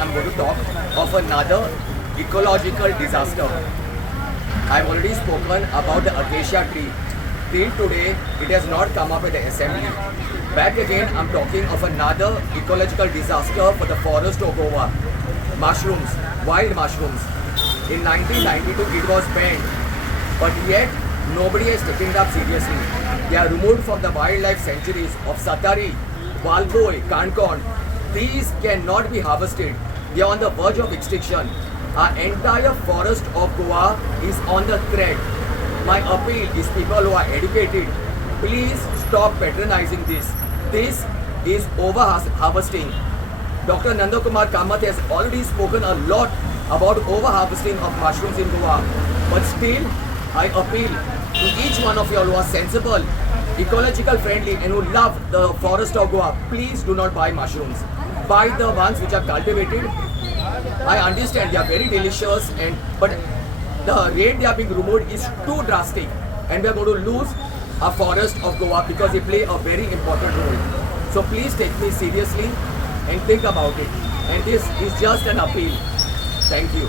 I'm going to talk of another ecological disaster. I've already spoken about the acacia tree. Till today, it has not come up at the assembly. Back again, I'm talking of another ecological disaster for the forest of Goa. Mushrooms, wild mushrooms. In 1992, it was banned, but yet nobody has taken it up seriously. They are removed from the wildlife sanctuaries of Satari, Valpoi, Kankon. These cannot be harvested. They are on the verge of extinction. Our entire forest of Goa is on the thread. My appeal is people who are educated, please stop patronizing this. This is over harvesting. Dr. Nandakumar Kamath has already spoken a lot about over harvesting of mushrooms in Goa. But still, I appeal to each one of you all who are sensible, ecological friendly and who love the forest of Goa, please do not buy mushrooms. Buy the ones which are cultivated. I understand they are very delicious, but the rate they are being removed is too drastic, and we are going to lose our forest of Goa because they play a very important role. So please take me seriously and think about it. And this is just an appeal. Thank you.